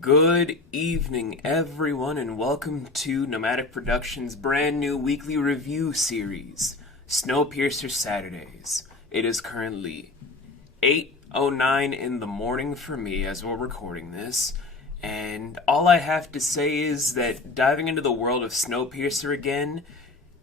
Good evening, everyone, and welcome to Nomadic Productions' brand new weekly review series, Snowpiercer Saturdays. It is currently 8:09 in the morning for me as we're recording this, and all I have to say is that diving into the world of Snowpiercer again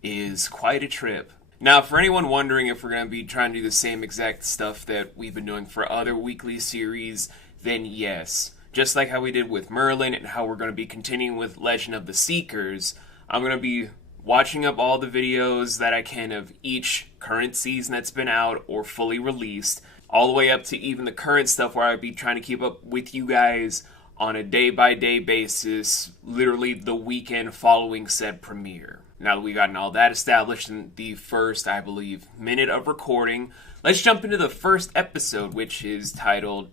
is quite a trip. Now, for anyone wondering if we're going to be trying to do the same exact stuff that we've been doing for other weekly series, then yes. Just like how we did with Merlin and how we're going to be continuing with Legend of the Seekers, I'm going to be watching up all the videos that I can of each current season that's been out or fully released, all the way up to even the current stuff where I'll be trying to keep up with you guys on a day-by-day basis, literally the weekend following said premiere. Now that we've gotten all that established in the first, I believe, minute of recording, let's jump into the first episode, which is titled,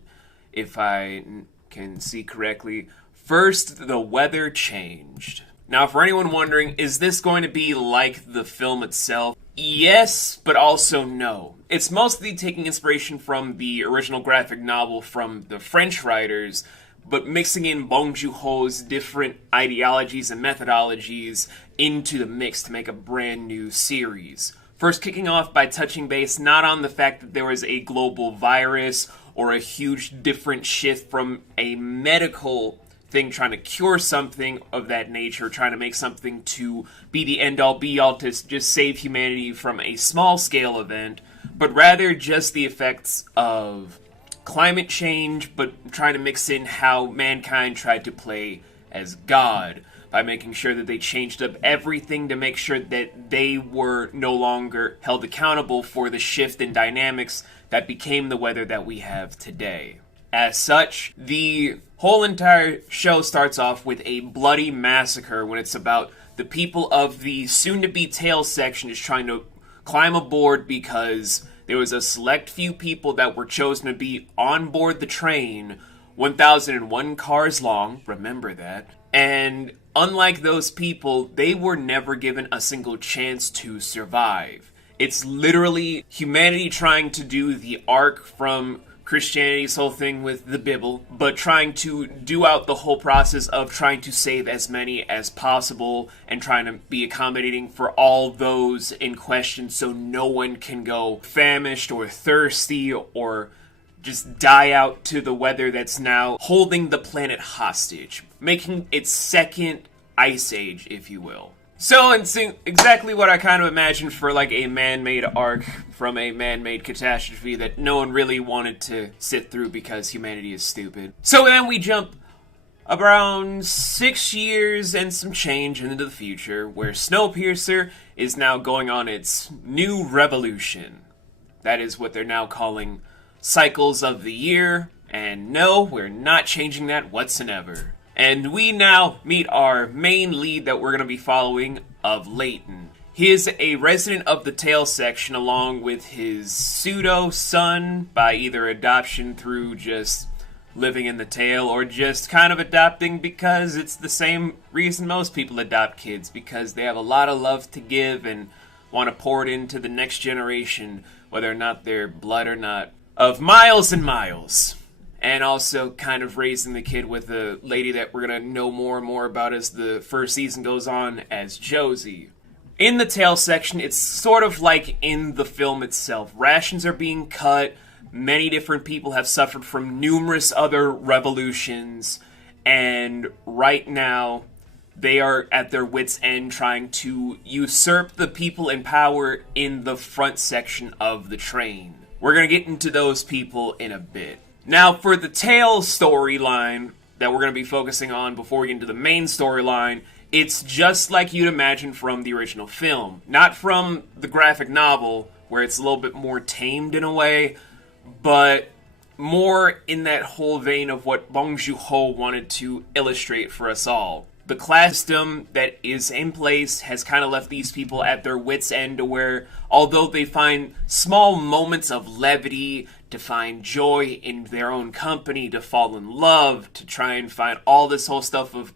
if I can see correctly, First the Weather Changed. Now, for anyone wondering, is this going to be like the film itself? Yes, but also no. It's mostly taking inspiration from the original graphic novel from the French writers, but mixing in Bong Joon-ho's different ideologies and methodologies into the mix to make a brand new series. First kicking off by touching base not on the fact that there was a global virus or a huge different shift from a medical thing trying to cure something of that nature, trying to make something to be the end-all be-all to just save humanity from a small-scale event, but rather just the effects of climate change, but trying to mix in how mankind tried to play as God by making sure that they changed up everything to make sure that they were no longer held accountable for the shift in dynamics that became the weather that we have today. As such, the whole entire show starts off with a bloody massacre when it's about the people of the soon-to-be tail section is trying to climb aboard because there was a select few people that were chosen to be on board the train, 1,001 cars long, remember that, and unlike those people, they were never given a single chance to survive. It's literally humanity trying to do the arc from Christianity's whole thing with the Bible, but trying to do out the whole process of trying to save as many as possible and trying to be accommodating for all those in question so no one can go famished or thirsty or just die out to the weather that's now holding the planet hostage, making its second ice age, if you will. So, it's exactly what I kind of imagined for like a man-made arc from a man-made catastrophe that no one really wanted to sit through because humanity is stupid. So then we jump around 6 years and some change into the future, where Snowpiercer is now going on its new revolution. That is what they're now calling cycles of the year, and no, we're not changing that whatsoever. And we now meet our main lead that we're going to be following of Layton. He is a resident of the tail section along with his pseudo-son by either adoption through just living in the tail or just kind of adopting because it's the same reason most people adopt kids, because they have a lot of love to give and want to pour it into the next generation, whether or not they're blood or not, of Miles and Miles. And also kind of raising the kid with a lady that we're going to know more and more about as the first season goes on as Josie. In the tail section, it's sort of like in the film itself. Rations are being cut, many different people have suffered from numerous other revolutions, and right now they are at their wits' end trying to usurp the people in power in the front section of the train. We're going to get into those people in a bit. Now, for the tail storyline that we're going to be focusing on before we get into the main storyline, it's just like you'd imagine from the original film. Not from the graphic novel, where it's a little bit more tamed in a way, but more in that whole vein of what Bong Joon-ho wanted to illustrate for us all. The class system that is in place has kind of left these people at their wits' end to where, although they find small moments of levity, to find joy in their own company, to fall in love, to try and find all this whole stuff of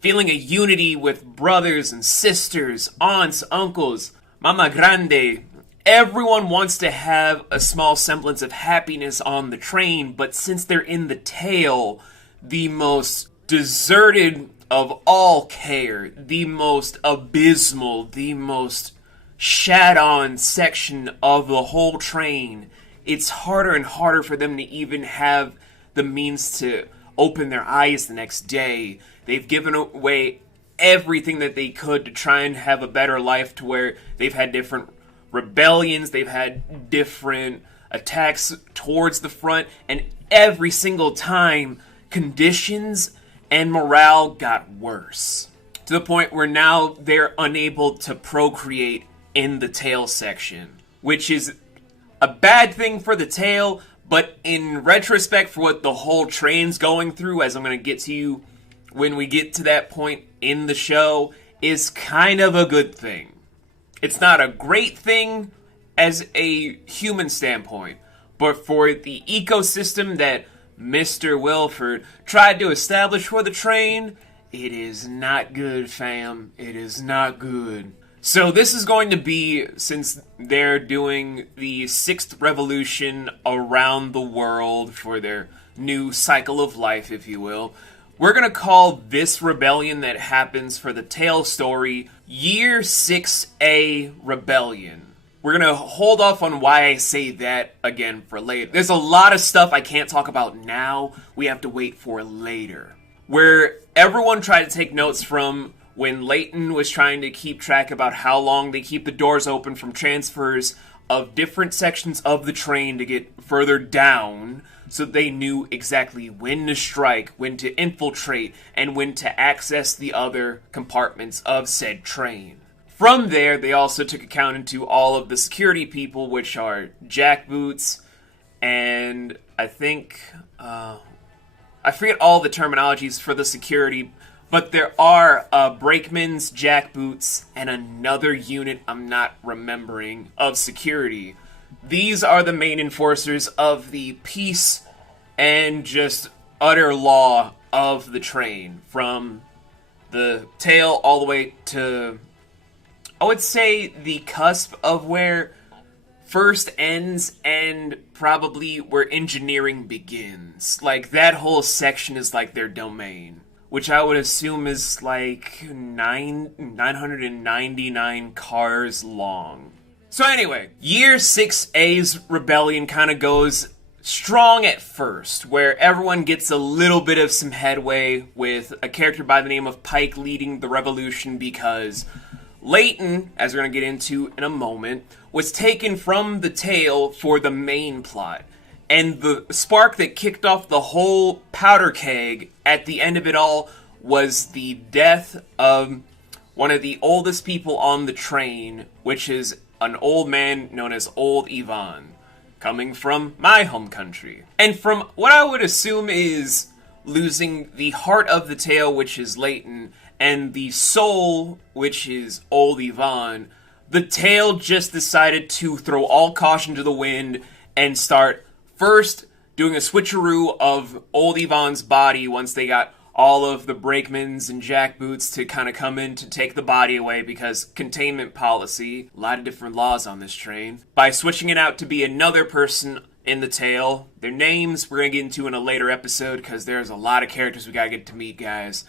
feeling a unity with brothers and sisters, aunts, uncles, mama grande. Everyone wants to have a small semblance of happiness on the train, but since they're in the tail, the most deserted of all care, the most abysmal, the most shat-on section of the whole train, it's harder and harder for them to even have the means to open their eyes the next day. They've given away everything that they could to try and have a better life, to where they've had different rebellions, they've had different attacks towards the front, and every single time conditions and morale got worse, to the point where now they're unable to procreate in the tail section, which is a bad thing for the tail, but in retrospect for what the whole train's going through, as I'm going to get to you when we get to that point in the show, is kind of a good thing. It's not a great thing as a human standpoint, but for the ecosystem that Mr. Wilford tried to establish for the train, it is not good, fam. It is not good. So this is going to be, since they're doing the 6th revolution around the world for their new cycle of life, if you will, we're going to call this rebellion that happens for the tail story Year 6A Rebellion. We're going to hold off on why I say that again for later. There's a lot of stuff I can't talk about now. We have to wait for later. Where everyone tried to take notes from when Leighton was trying to keep track about how long they keep the doors open from transfers of different sections of the train to get further down, so they knew exactly when to strike, when to infiltrate, and when to access the other compartments of said train. From there, they also took account into all of the security people, which are jackboots, and I think, I forget all the terminologies for the security, but there are brakemen's, jackboots, and another unit I'm not remembering of security. These are the main enforcers of the peace and just utter law of the train, from the tail all the way to, I would say, the cusp of where first ends and probably where engineering begins. Like, that whole section is like their domain, which I would assume is like 999 cars long. So anyway, Year 6A's rebellion kind of goes strong at first, where everyone gets a little bit of some headway with a character by the name of Pike leading the revolution, because Leighton, as we're going to get into in a moment, was taken from the tail for the main plot. And the spark that kicked off the whole powder keg at the end of it all was the death of one of the oldest people on the train, which is an old man known as Old Ivan, coming from my home country. And from what I would assume is losing the heart of the tail, which is Leighton, and the soul, which is Old Ivan, the tail just decided to throw all caution to the wind and start first doing a switcheroo of Old Ivan's body once they got all of the brakemans and jackboots to kind of come in to take the body away, because containment policy, a lot of different laws on this train, by switching it out to be another person in the tail. Their names we're going to get into in a later episode, because there's a lot of characters we got to get to meet, guys.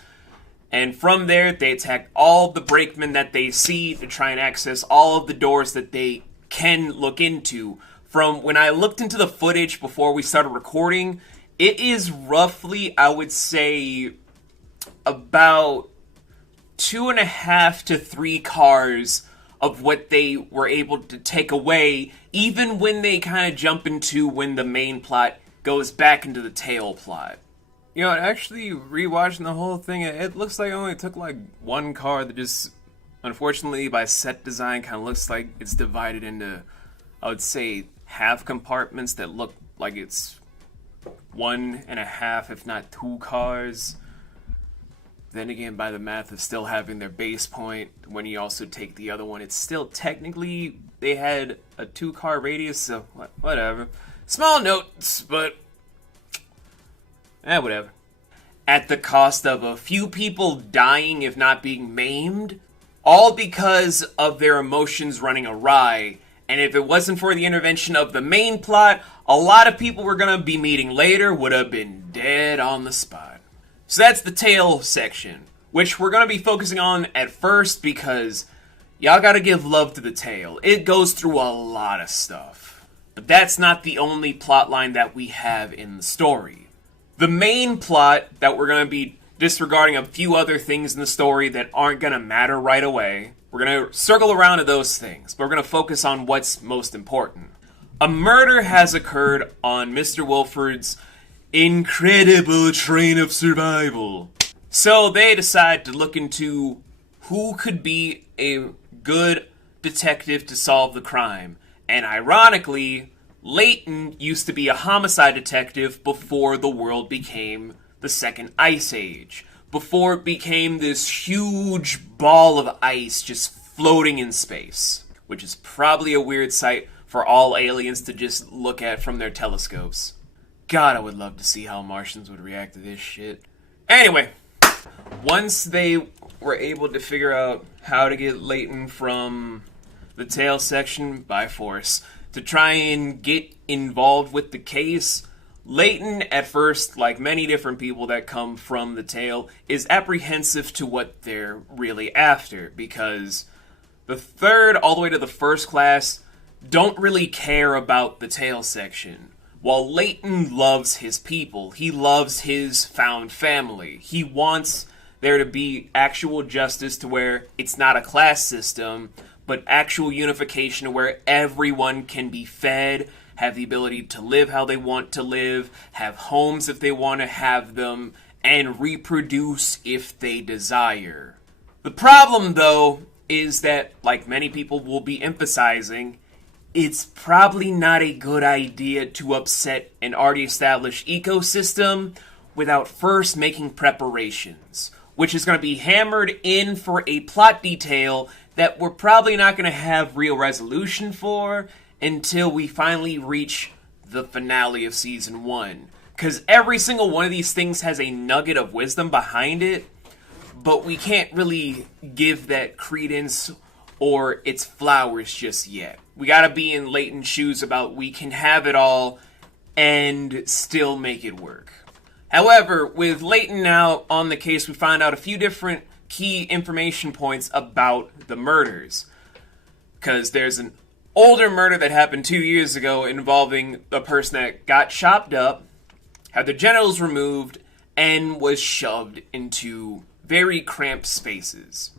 And from there, they attack all the brakemen that they see to try and access all of the doors that they can look into. From when I looked into the footage before we started recording, it is roughly, I would say, about 2.5 to 3 cars of what they were able to take away, even when they kind of jump into when the main plot goes back into the tail plot. You know, actually, rewatching the whole thing, it looks like it only took like one car that just, unfortunately, by set design, kind of looks like it's divided into, I would say, half compartments that look like it's 1.5, if not 2 cars. Then again, by the math of still having their base point, when you also take the other one, it's still technically, they had a 2-car radius, so whatever. Small notes, but whatever. At the cost of a few people dying, if not being maimed, all because of their emotions running awry. And if it wasn't for the intervention of the main plot, a lot of people we're going to be meeting later would have been dead on the spot. So that's the tail section, which we're going to be focusing on at first because y'all gotta give love to the tail. It goes through a lot of stuff. But that's not the only plot line that we have in the story. The main plot that we're going to be disregarding a few other things in the story that aren't going to matter right away. We're going to circle around to those things, but we're going to focus on what's most important. A murder has occurred on Mr. Wilford's incredible train of survival. So they decide to look into who could be a good detective to solve the crime. And ironically, Layton used to be a homicide detective before the world became the Second Ice Age. Before it became this huge ball of ice just floating in space. Which is probably a weird sight for all aliens to just look at from their telescopes. God, I would love to see how Martians would react to this shit. Anyway, once they were able to figure out how to get Layton from the tail section by force to try and get involved with the case, Layton, at first, like many different people that come from the tail, is apprehensive to what they're really after, because the third all the way to the first class don't really care about the tail section. While Layton loves his people, he loves his found family. He wants there to be actual justice to where it's not a class system, but actual unification where everyone can be fed, have the ability to live how they want to live, have homes if they want to have them, and reproduce if they desire. The problem, though, is that, like many people will be emphasizing, it's probably not a good idea to upset an already established ecosystem without first making preparations, which is going to be hammered in for a plot detail that we're probably not going to have real resolution for until we finally reach the finale of Season 1. Because every single one of these things has a nugget of wisdom behind it, but we can't really give that credence or its flowers just yet. We gotta be in Layton's shoes about we can have it all and still make it work. However, with Layton now on the case, we find out a few different key information points about the murders. Because there's an older murder that happened 2 years ago involving a person that got chopped up, had their genitals removed, and was shoved into very cramped spaces.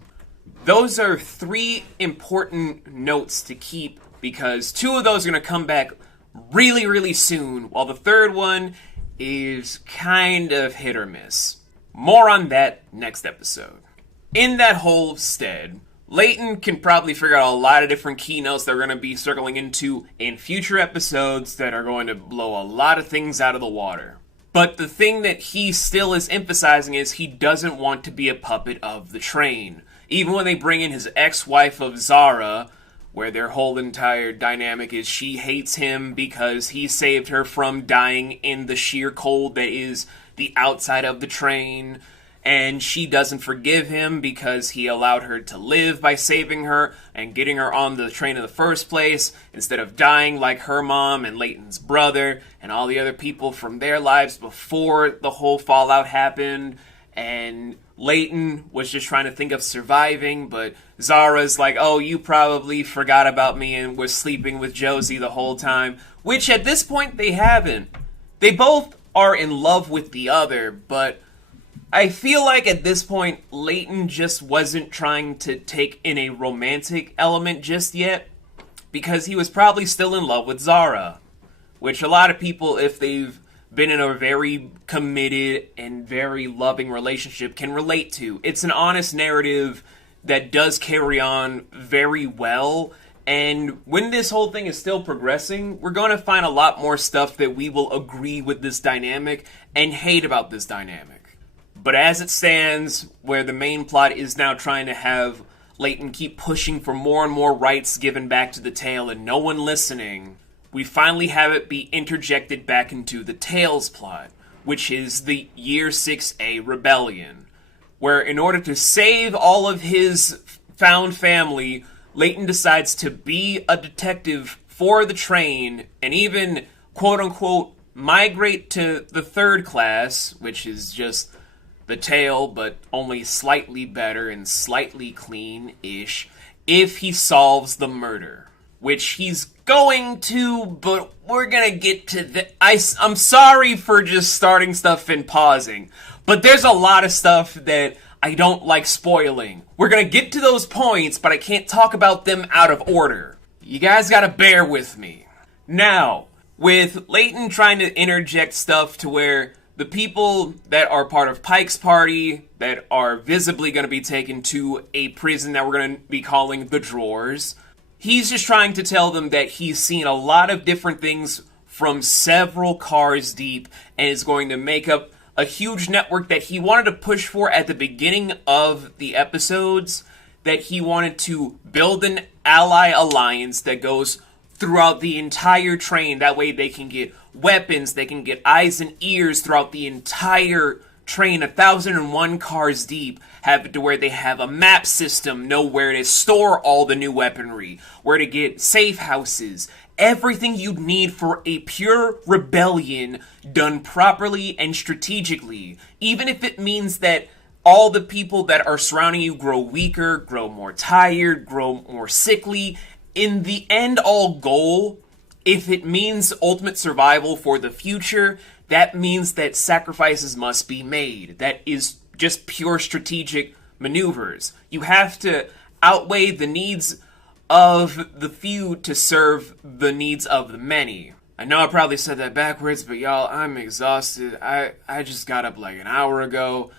Those are 3 important notes to keep because 2 of those are going to come back really, really soon, while the third one is kind of hit or miss. More on that next episode. In that whole stead, Layton can probably figure out a lot of different keynotes that we're going to be circling into in future episodes that are going to blow a lot of things out of the water. But the thing that he still is emphasizing is he doesn't want to be a puppet of the train. Even when they bring in his ex-wife of Zara, where their whole entire dynamic is she hates him because he saved her from dying in the sheer cold that is the outside of the train, and she doesn't forgive him because he allowed her to live by saving her and getting her on the train in the first place, instead of dying like her mom and Layton's brother and all the other people from their lives before the whole fallout happened. And Layton was just trying to think of surviving, but Zara's like, oh, you probably forgot about me and was sleeping with Josie the whole time, which at this point they haven't. They both are in love with the other, but I feel like at this point Layton just wasn't trying to take in a romantic element just yet, because he was probably still in love with Zara, which a lot of people, if they've been in a very committed and very loving relationship, can relate to. It's an honest narrative that does carry on very well, and when this whole thing is still progressing, we're going to find a lot more stuff that we will agree with this dynamic and hate about this dynamic. But as it stands, where the main plot is now trying to have Layton keep pushing for more and more rights given back to the Tail and no one listening, we finally have it be interjected back into the Tails plot, which is the Year 6A rebellion, where in order to save all of his found family, Layton decides to be a detective for the train and even, quote-unquote, migrate to the third class, which is just the tail, but only slightly better and slightly clean-ish if he solves the murder. Which he's going to, but we're gonna get to the... I'm sorry for just starting stuff and pausing, but there's a lot of stuff that I don't like spoiling. We're gonna get to those points, but I can't talk about them out of order. You guys gotta bear with me. Now, with Layton trying to interject stuff to where the people that are part of Pike's party, that are visibly going to be taken to a prison that we're going to be calling the Drawers, he's just trying to tell them that he's seen a lot of different things from several cars deep and is going to make up a huge network that he wanted to push for at the beginning of the episodes, that he wanted to build an ally alliance that goes throughout the entire train. That way they can get weapons, they can get eyes and ears throughout the entire train, 1,001 cars deep, have it to where they have a map system, know where to store all the new weaponry, where to get safe houses, everything you'd need for a pure rebellion done properly and strategically, even if it means that all the people that are surrounding you grow weaker, grow more tired, grow more sickly. In the end-all goal, if it means ultimate survival for the future, that means that sacrifices must be made. That is just pure strategic maneuvers. You have to outweigh the needs of the few to serve the needs of the many. I know I probably said that backwards, but y'all, I'm exhausted. I just got up like an hour ago.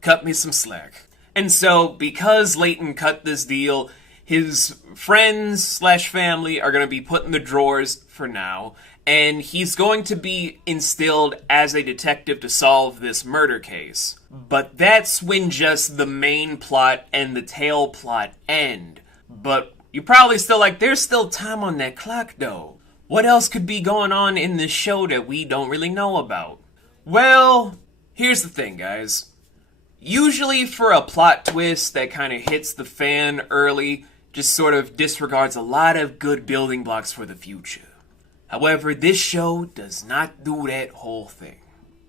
Cut me some slack. And so, because Layton cut this deal, his friends/family are going to be put in the Drawers for now, and he's going to be instilled as a detective to solve this murder case. But that's when just the main plot and the tail plot end. But you're probably still like, there's still time on that clock though. What else could be going on in this show that we don't really know about? Well, here's the thing, guys. Usually for a plot twist that kind of hits the fan early, just sort of disregards a lot of good building blocks for the future. However, this show does not do that whole thing.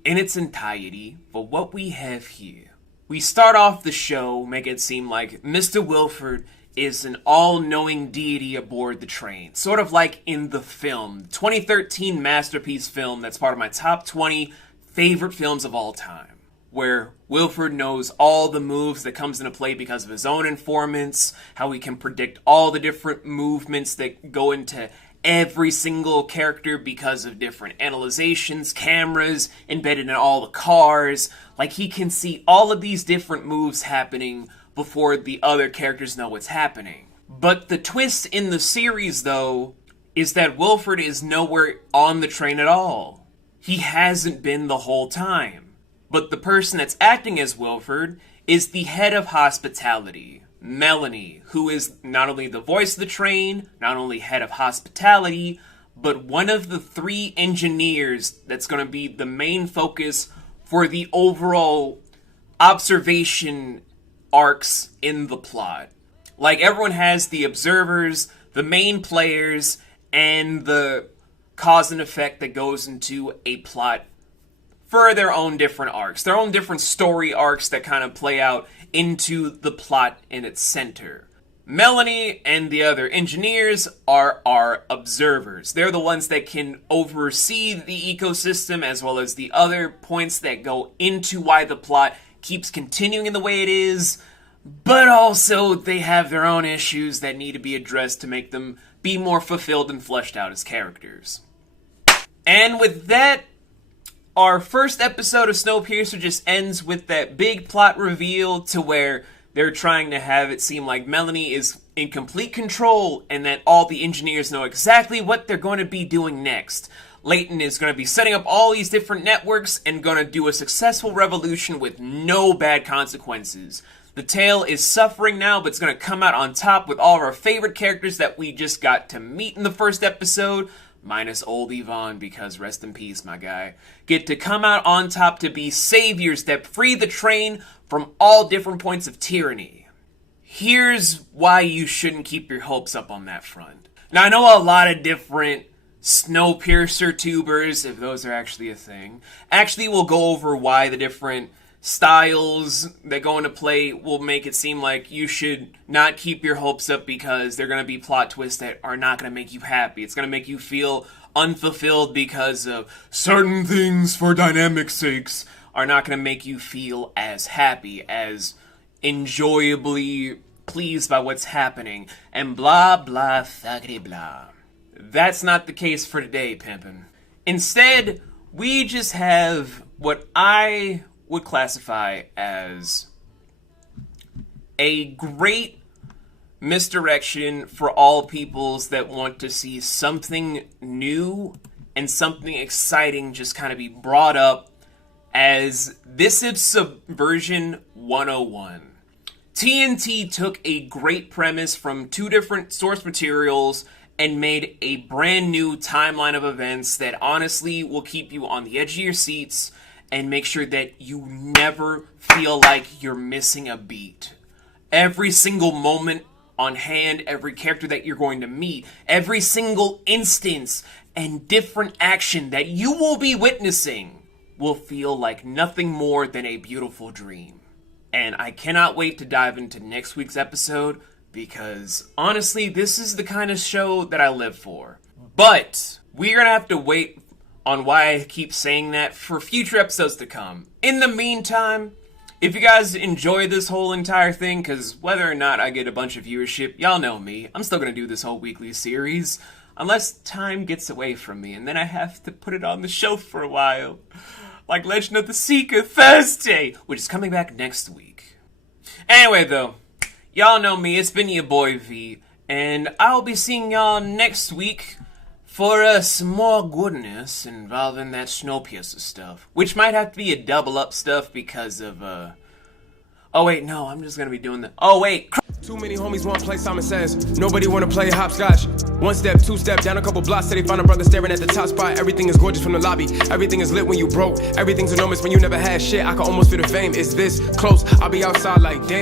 In its entirety, for what we have here, we start off the show, make it seem like Mr. Wilford is an all-knowing deity aboard the train. Sort of like in the film, 2013 masterpiece film that's part of my top 20 favorite films of all time, where Wilford knows all the moves that comes into play because of his own informants, how he can predict all the different movements that go into every single character because of different analyzations, cameras embedded in all the cars. Like, he can see all of these different moves happening before the other characters know what's happening. But the twist in the series, though, is that Wilford is nowhere on the train at all. He hasn't been the whole time. But the person that's acting as Wilford is the head of hospitality, Melanie, who is not only the voice of the train, not only head of hospitality, but one of the 3 engineers that's going to be the main focus for the overall observation arcs in the plot. Like, everyone has the observers, the main players, and the cause and effect that goes into a plot for their own different arcs, their own different story arcs that kind of play out into the plot in its center. Melanie and the other engineers are our observers. They're the ones that can oversee the ecosystem as well as the other points that go into why the plot keeps continuing in the way it is, but also they have their own issues that need to be addressed to make them be more fulfilled and fleshed out as characters. And with that, our first episode of Snowpiercer just ends with that big plot reveal to where they're trying to have it seem like Melanie is in complete control and that all the engineers know exactly what they're going to be doing next. Layton is going to be setting up all these different networks and going to do a successful revolution with no bad consequences. The tale is suffering now, but it's going to come out on top with all of our favorite characters that we just got to meet in the first episode, minus old Yvonne, because rest in peace, my guy, get to come out on top to be saviors that free the train from all different points of tyranny. Here's why you shouldn't keep your hopes up on that front. Now, I know a lot of different Snowpiercer tubers, if those are actually a thing, actually will go over why the different styles that go into play will make it seem like you should not keep your hopes up because they're going to be plot twists that are not going to make you happy. It's going to make you feel unfulfilled because of certain things for dynamic sakes are not going to make you feel as happy, as enjoyably pleased by what's happening, and blah, blah, fuckity blah. That's not the case for today, pimpin'. Instead, we just have what I would classify as a great misdirection for all peoples that want to see something new and something exciting just kind of be brought up, as this is Subversion 101. TNT took a great premise from two different source materials and made a brand new timeline of events that honestly will keep you on the edge of your seats and make sure that you never feel like you're missing a beat. Every single moment on hand, every character that you're going to meet, every single instance and different action that you will be witnessing will feel like nothing more than a beautiful dream. And I cannot wait to dive into next week's episode because, honestly, this is the kind of show that I live for. But we're going to have to wait on why I keep saying that for future episodes to come. In the meantime, if you guys enjoy this whole entire thing, because whether or not I get a bunch of viewership, y'all know me, I'm still going to do this whole weekly series, unless time gets away from me, and then I have to put it on the shelf for a while. Like Legend of the Seeker Thursday, which is coming back next week. Anyway, though, y'all know me, it's been your boy V, and I'll be seeing y'all next week for some more goodness involving that Snowpiercer stuff. Which might have to be a double up stuff because of, oh wait, no, I'm just gonna be doing the, oh wait, Too many homies want to play Simon Says. Nobody want to play hopscotch. One step, two step, down a couple blocks till they find a brother staring at the top spot. Everything is gorgeous from the lobby. Everything is lit when you broke. Everything's enormous when you never had shit. I can almost feel the fame. Is this close? I'll be outside like damn.